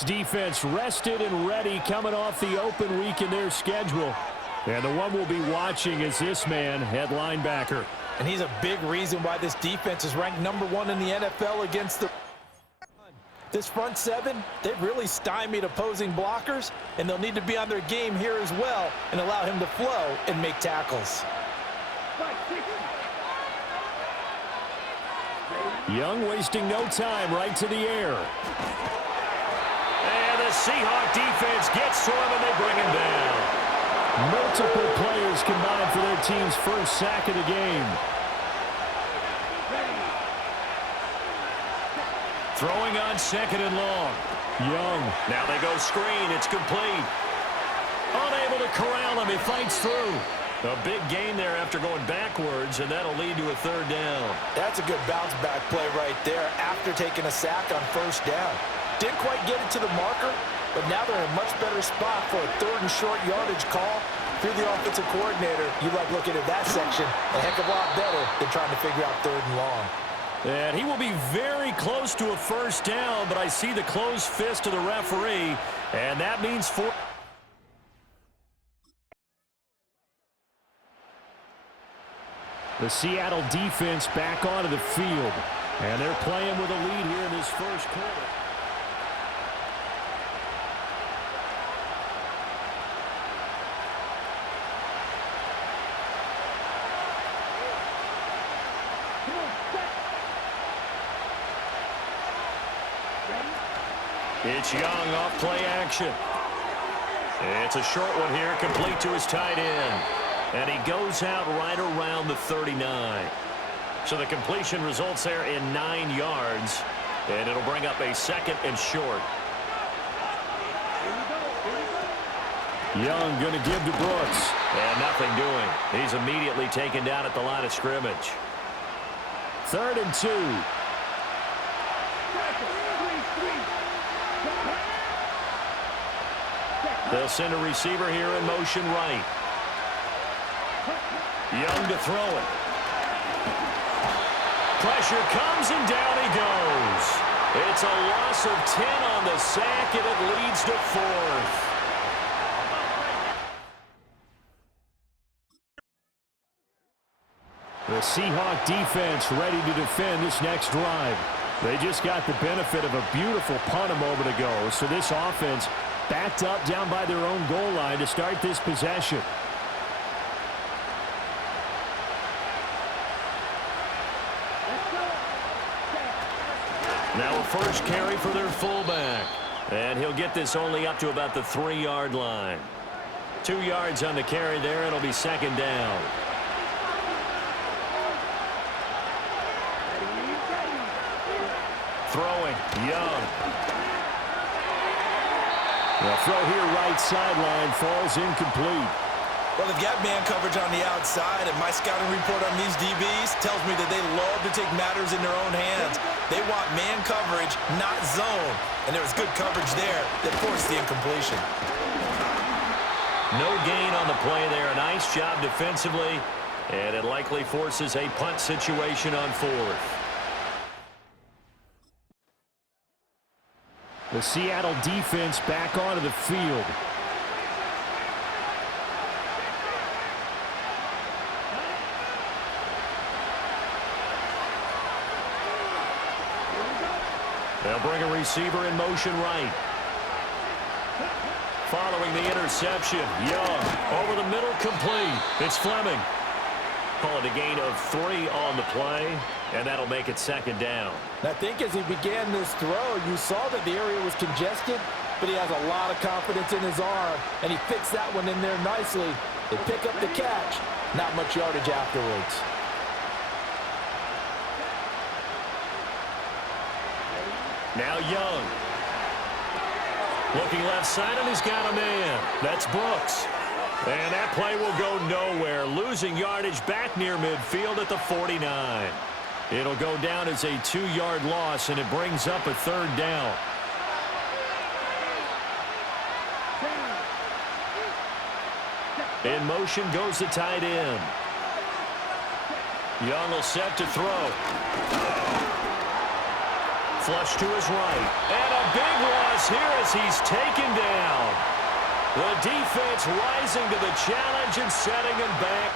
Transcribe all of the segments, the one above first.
Defense rested and ready coming off the open week in their schedule. And the one we'll be watching is this man, head linebacker. And he's a big reason why this defense is ranked #1 in the NFL against the this front seven. They've really stymied opposing blockers, and they'll need to be on their game here as well and allow him to flow and make tackles. Young wasting no time, right to the air. And the Seahawks defense gets to him, and they bring him down. Multiple players combined for their team's first sack of the game. Throwing on 2nd and long. Young. Now they go screen. It's complete. Unable to corral him. He fights through. A big gain there after going backwards, and that'll lead to a 3rd down. That's a good bounce-back play right there after taking a sack on 1st down. Didn't quite get it to the marker, but now they're in a much better spot for a 3rd and short yardage call. If you're the offensive coordinator, you like looking at that section a heck of a lot better than trying to figure out 3rd and long. And he will be very close to a 1st down, but I see the closed fist of the referee, and that means 4. The Seattle defense back onto the field, and they're playing with a lead here in this first quarter. It's Young off play action. It's a short one here, complete to his tight end. And he goes out right around the 39. So the completion results there in 9 yards. And it'll bring up a 2nd and short. Young going to give to Brooks. And nothing doing. He's immediately taken down at the line of scrimmage. 3rd and 2. They'll send a receiver here in motion right. Young to throw it. Pressure comes and down he goes. It's a loss of 10 on the sack, and it leads to 4th. The Seahawks defense ready to defend this next drive. They just got the benefit of a beautiful punt a moment ago, so this offense backed up down by their own goal line to start this possession. Now a first carry for their fullback. And he'll get this only up to about the 3-yard line. 2 yards on the carry there. It'll be 2nd down. Throwing. Young. The throw here right sideline falls incomplete. Well, they've got man coverage on the outside, and my scouting report on these DBs tells me that they love to take matters in their own hands. They want man coverage, not zone. And there was good coverage there that forced the incompletion. No gain on the play there. Nice job defensively, and it likely forces a punt situation on 4th. The Seattle defense back onto the field. They'll bring a receiver in motion right. Following the interception, Young over the middle, complete. It's Fleming. Call it a gain of 3 on the play, and that'll make it 2nd down. I think as he began this throw, you saw that the area was congested, but he has a lot of confidence in his arm, and he fixed that one in there nicely. They pick up the catch, not much yardage afterwards. Now Young. Looking left side, and he's got a man. That's Brooks. And that play will go nowhere. Losing yardage back near midfield at the 49. It'll go down as a 2-yard loss, and it brings up a 3rd down. In motion goes the tight end. Young will set to throw. Flush to his right. And a big loss here as he's taken down. The defense rising to the challenge and setting him back.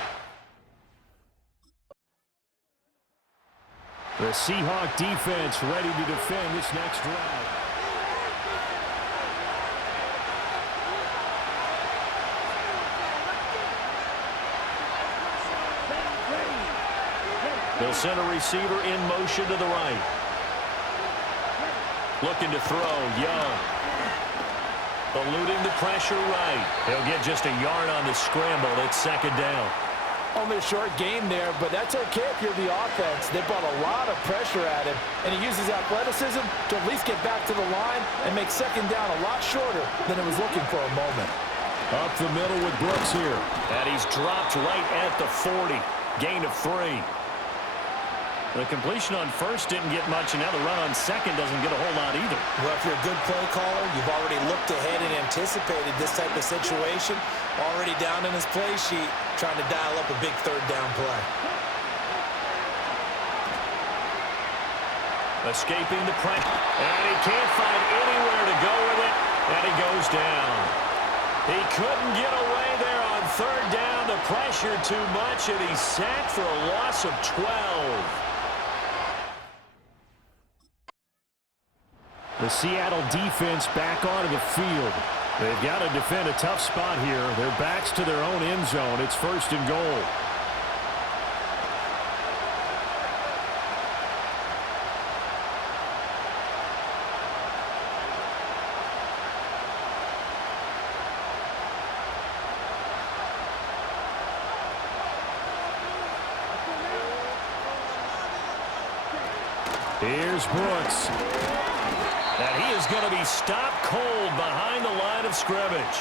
The Seahawks defense ready to defend this next drive. They'll send a receiver in motion to the right. Looking to throw, Young. Eluding the pressure right. He'll get just a yard on the scramble. It's second down. Only a short gain there, but that's okay if you're the offense. They brought a lot of pressure at him, and he uses athleticism to at least get back to the line and make second down a lot shorter than it was looking for a moment. Up the middle with Brooks here. And he's dropped right at the 40. Gain of 3. The completion on first didn't get much, and now the run on second doesn't get a whole lot either. Well, if you're a good play caller, you've already looked ahead and anticipated this type of situation. Already down in his play sheet, trying to dial up a big third down play. Escaping the pressure. And he can't find anywhere to go with it, and he goes down. He couldn't get away there on third down. The pressure too much, and he's sacked for a loss of 12. The Seattle defense back onto the field. They've got to defend a tough spot here. Their backs to their own end zone. It's first and goal. Here's Brooks. And he is going to be stopped cold behind the line of scrimmage.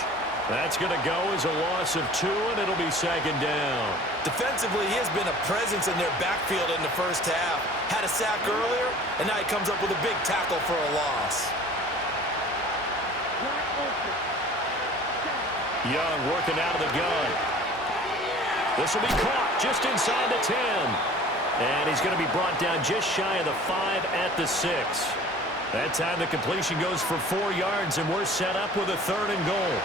That's going to go as a loss of 2, and it'll be second down. Defensively, he has been a presence in their backfield in the first half. Had a sack earlier, and now he comes up with a big tackle for a loss. Young working out of the gun. This will be caught just inside the 10. And he's going to be brought down just shy of the 5 at the 6. That time the completion goes for 4 yards, and we're set up with a third and goal.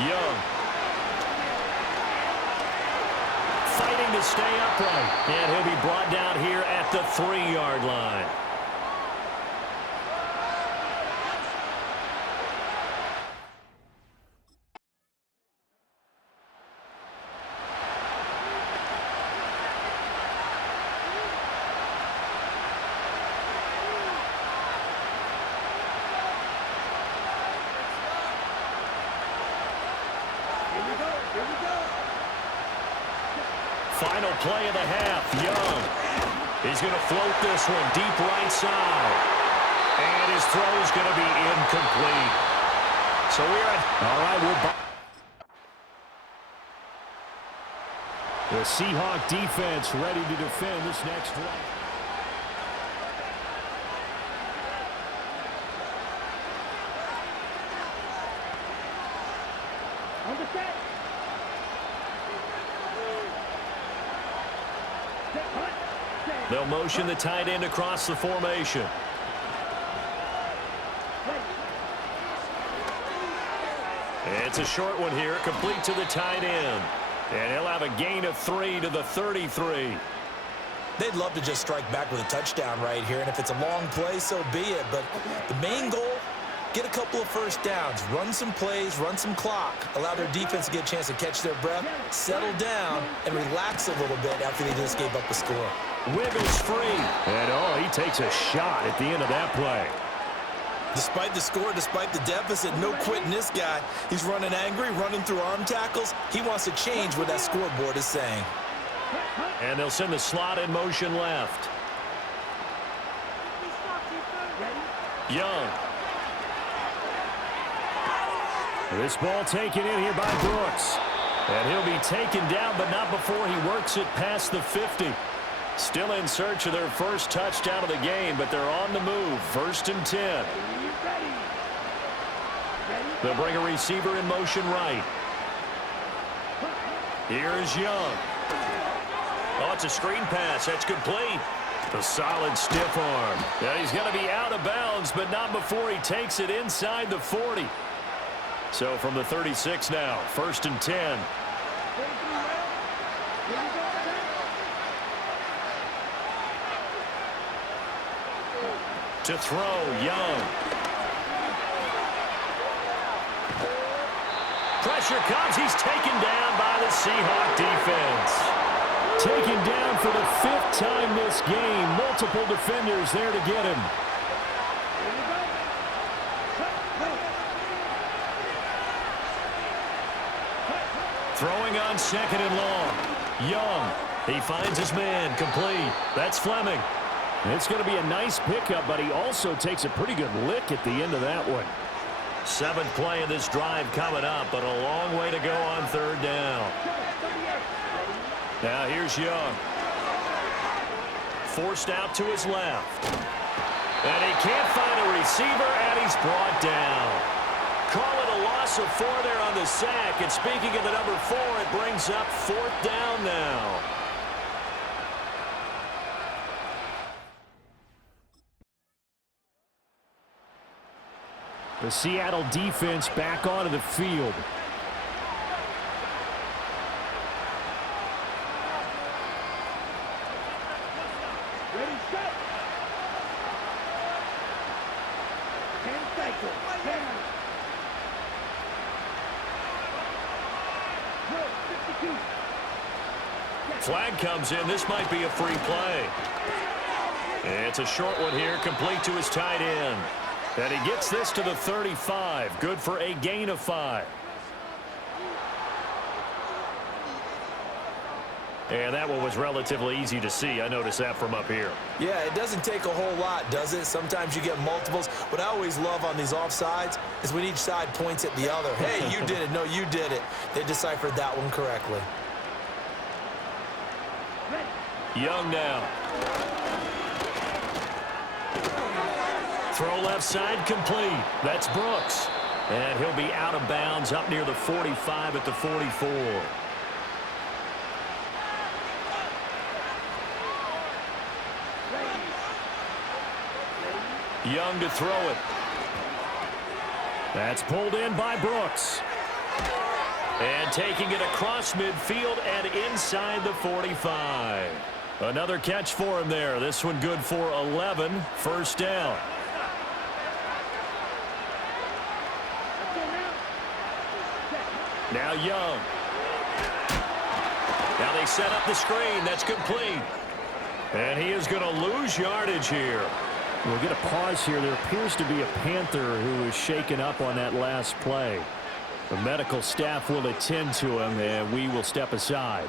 Young. Fighting to stay upright. And he'll be brought down here at the 3-yard line. Final play of the half, Young. He's going to float this one deep right side. And his throw is going to be incomplete. So we're at... All right, the Seahawks defense ready to defend this next one. On the set. They'll motion the tight end across the formation. It's a short one here, complete to the tight end. And he'll have a gain of 3 to the 33. They'd love to just strike back with a touchdown right here, and if it's a long play, so be it. But the main goal, get a couple of first downs, run some plays, run some clock, allow their defense to get a chance to catch their breath, settle down, and relax a little bit after they just gave up a score. Wiggles free. And, he takes a shot at the end of that play. Despite the score, despite the deficit, no quitting this guy. He's running angry, running through arm tackles. He wants to change what that scoreboard is saying. And they'll send the slot in motion left. Young. This ball taken in here by Brooks. And he'll be taken down, but not before he works it past the 50. Still in search of their first touchdown of the game, but they're on the move. First and 10. They'll bring a receiver in motion right. Here's Young. Oh, it's a screen pass. That's complete. A solid stiff arm. Yeah, he's going to be out of bounds, but not before he takes it inside the 40. So from the 36 now, 1st and 10. To throw, Young. Pressure comes. He's taken down by the Seahawks defense. Taken down for the 5th time this game. Multiple defenders there to get him. Throwing on 2nd and long. Young. He finds his man. Complete. That's Fleming. It's going to be a nice pickup, but he also takes a pretty good lick at the end of that one. 7th play of this drive coming up, but a long way to go on 3rd down. Now here's Young. Forced out to his left. And he can't find a receiver, and he's brought down. Call it a loss of 4 there on the sack. And speaking of the number 4, it brings up 4th down now. The Seattle defense back onto the field. Ready, set. 10 seconds. 10. No, 52. Flag comes in. This might be a free play. It's a short one here, complete to his tight end. And he gets this to the 35. Good for a gain of 5. And that one was relatively easy to see. I noticed that from up here. Yeah, it doesn't take a whole lot, does it? Sometimes you get multiples. What I always love on these offsides is when each side points at the other. Hey, you did it. No, you did it. They deciphered that one correctly. Young now. Throw left side complete. That's Brooks. And he'll be out of bounds up near the 45 at the 44. Young to throw it. That's pulled in by Brooks. And taking it across midfield and inside the 45. Another catch for him there. This one good for 11. 1st down. Now Young. Now they set up the screen. That's complete. And he is going to lose yardage here. We'll get a pause here. There appears to be a Panther who is shaken up on that last play. The medical staff will attend to him, and we will step aside.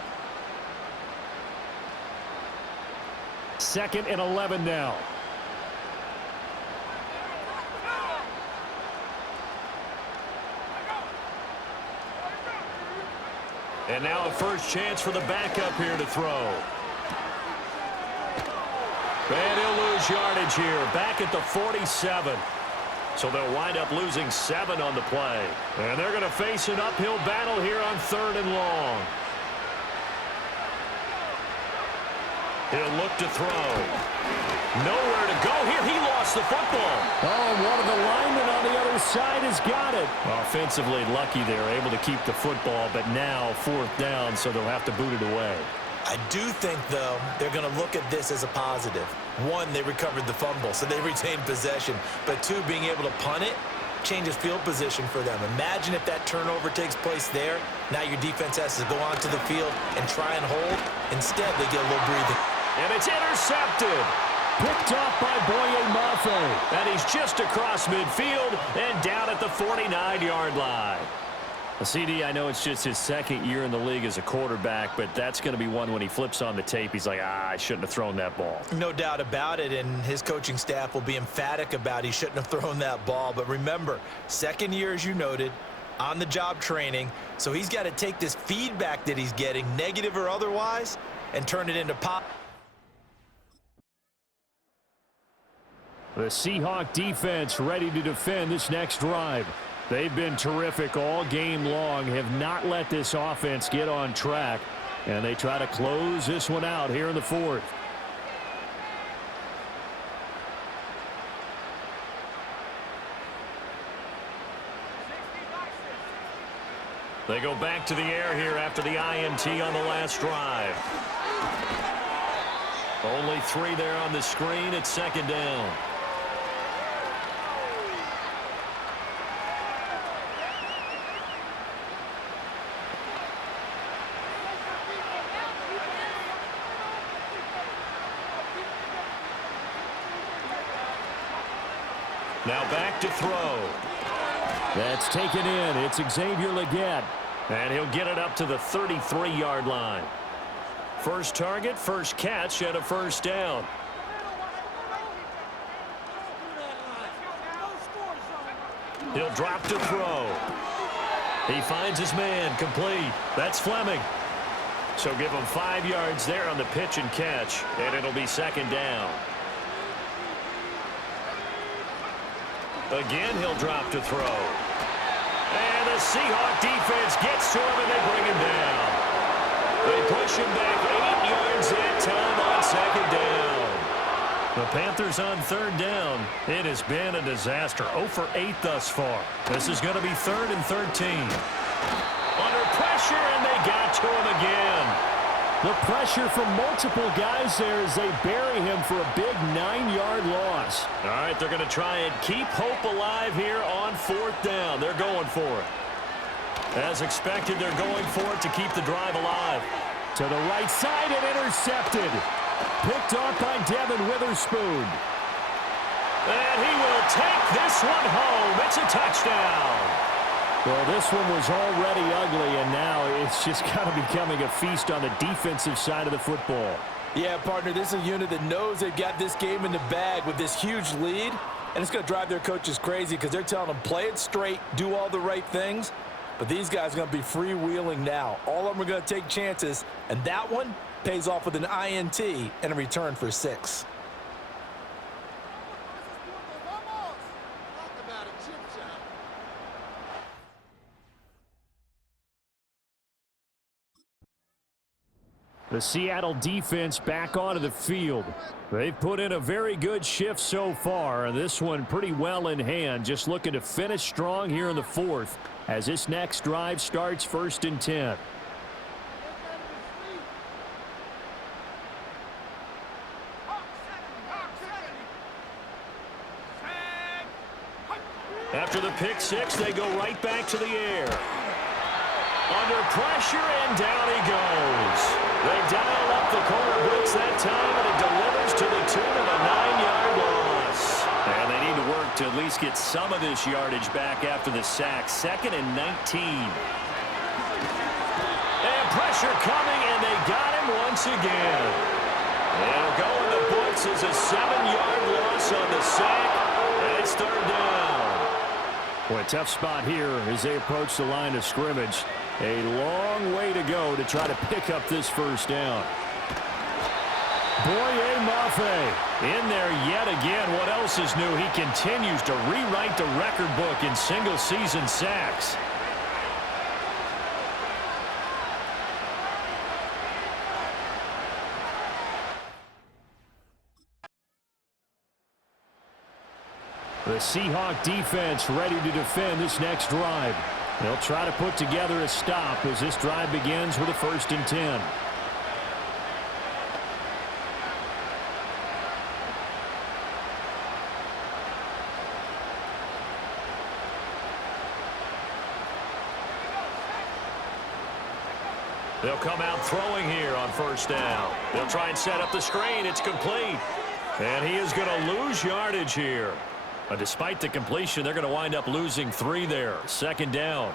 2nd and 11 now. And now a first chance for the backup here to throw. And he'll lose yardage here, back at the 47. So they'll wind up losing 7 on the play. And they're going to face an uphill battle here on 3rd and long. He'll look to throw. Nowhere to go here. He lost the football. Oh, and one of the linemen on the other side has got it. Offensively lucky they're able to keep the football, but now 4th down, so they'll have to boot it away. I do think, though, they're going to look at this as a positive. 1, they recovered the fumble, so they retained possession. But 2, being able to punt it changes field position for them. Imagine if that turnover takes place there. Now your defense has to go onto the field and try and hold. Instead, they get a little breathing. And it's intercepted. Picked off by Boye Mafe. And he's just across midfield and down at the 49-yard line. CD, I know it's just his 2nd year in the league as a quarterback, but that's going to be one when he flips on the tape. He's like, I shouldn't have thrown that ball. No doubt about it, and his coaching staff will be emphatic about he shouldn't have thrown that ball. But remember, 2nd year, as you noted, on-the-job training, so he's got to take this feedback that he's getting, negative or otherwise, and turn it into pop. The Seahawks defense ready to defend this next drive. They've been terrific all game long, have not let this offense get on track. And they try to close this one out here in the fourth. They go back to the air here after the INT on the last drive. Only 3 there on the screen at second down. Now back to throw. That's taken in. It's Xavier Legette. And he'll get it up to the 33-yard line. First target, first catch, and a first down. He'll drop to throw. He finds his man, complete. That's Fleming. So give him 5 yards there on the pitch and catch, and it'll be second down. Again, he'll drop to throw. And the Seahawks defense gets to him, and they bring him down. They push him back 8 yards that time on second down. The Panthers on third down. It has been a disaster. 0 for 8 thus far. This is going to be 3rd and 13. Under pressure, and they got to him again. The pressure from multiple guys there as they bury him for a big 9-yard loss. All right, they're going to try and keep hope alive here on 4th down. They're going for it. As expected, they're going for it to keep the drive alive. To the right side and intercepted. Picked off by Devin Witherspoon. And he will take this one home. It's a touchdown. Well, this one was already ugly, and now it's just kind of becoming a feast on the defensive side of the football. Yeah, partner, this is a unit that knows they've got this game in the bag with this huge lead, and it's going to drive their coaches crazy because they're telling them play it straight, do all the right things, but these guys are going to be freewheeling now. All of them are going to take chances, and that one pays off with an INT and a return for 6. The Seattle defense back onto the field. They've put in a very good shift so far, and this one pretty well in hand, just looking to finish strong here in the 4th as this next drive starts 1st and 10. After the pick 6, they go right back to the air. Under pressure, and down he goes. They dial up the corner blitz that time, and it delivers to the tune of a 9-yard loss. And they need to work to at least get some of this yardage back after the sack. 2nd and 19. And pressure coming, and they got him once again. It'll go in the books as a 7-yard loss on the sack, and it's 3rd down. Boy, tough spot here as they approach the line of scrimmage. A long way to go to try to pick up this first down. Boye Mafe in there yet again. What else is new? He continues to rewrite the record book in single-season sacks. The Seahawks defense ready to defend this next drive. They'll try to put together a stop as this drive begins with a 1st and 10. They'll come out throwing here on 1st down. They'll try and set up the screen. It's complete. And he is going to lose yardage here. But despite the completion, they're going to wind up losing 3 there. 2nd down.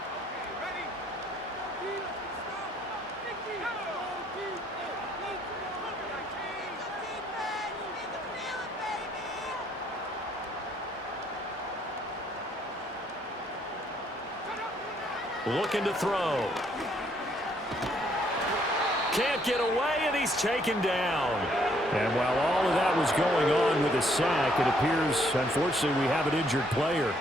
Looking to throw. Can't get away, and he's taken down. And while all of that was going on with a sack, it appears, unfortunately, we have an injured player.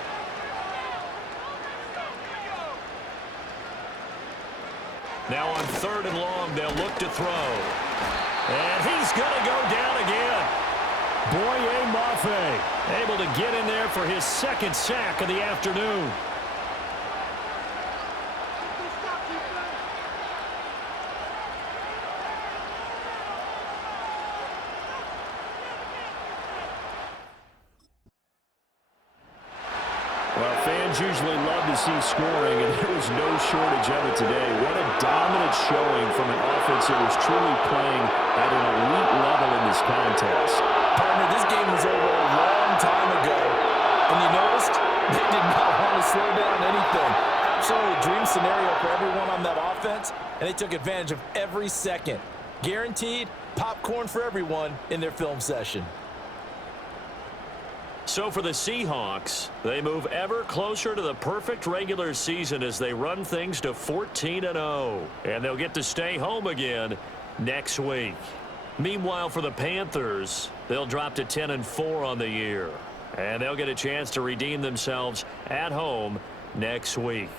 Now on 3rd and long, they'll look to throw. And he's going to go down again. Boye Mafe able to get in there for his 2nd sack of the afternoon. Well, fans usually love to see scoring, and there was no shortage of it today. What a dominant showing from an offense that was truly playing at an elite level in this contest. Partner, this game was over a long time ago, and you noticed they did not want to slow down anything. Absolutely a dream scenario for everyone on that offense, and they took advantage of every second. Guaranteed popcorn for everyone in their film session. So for the Seahawks, they move ever closer to the perfect regular season as they run things to 14-0. And they'll get to stay home again next week. Meanwhile, for the Panthers, they'll drop to 10-4 on the year. And they'll get a chance to redeem themselves at home next week.